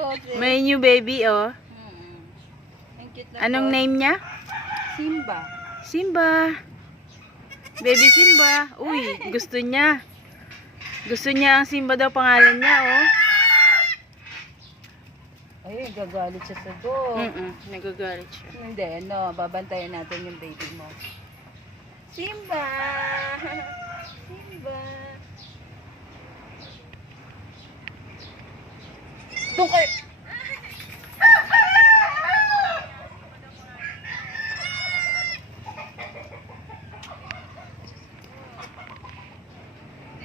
boses. May new baby, oh. Ang cute na Anong boses. name niya? Simba. Simba. Baby Simba. Uy, gusto niya. Gusto niya ang Simba daw pangalan niya, oh. Ay, gagalit siya sa dog. Nagagalit siya. Hindi, no. Babantayan natin yung baby mo. Simba! Simba! Tungkay!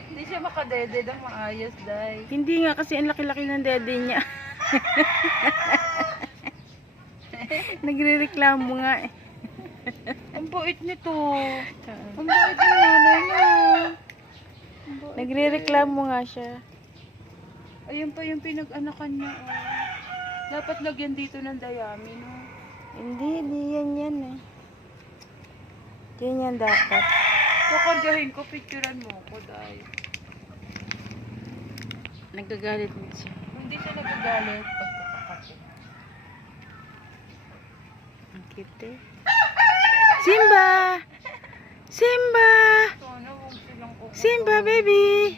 Hindi siya makadede ng maayos, Day. Hindi nga kasi ang laki-laki ng dede niya. Nagrereklamo nga eh. Ang bait nito. Ang bait ng nanay na. Nagrereklamo nga siya. Ayun pa yung pinag-anakan niya. Oh. Dapat lagyan dito ng dayami, no? Hindi yan eh. Yan dapat. Kakargahin ko, picturean mo ko, Day. Nagagalit mo siya. Hindi siya nagagalit pagkakapit. Ang cute eh. Simba! Simba! Sana huwag silang kukuha. Simba baby!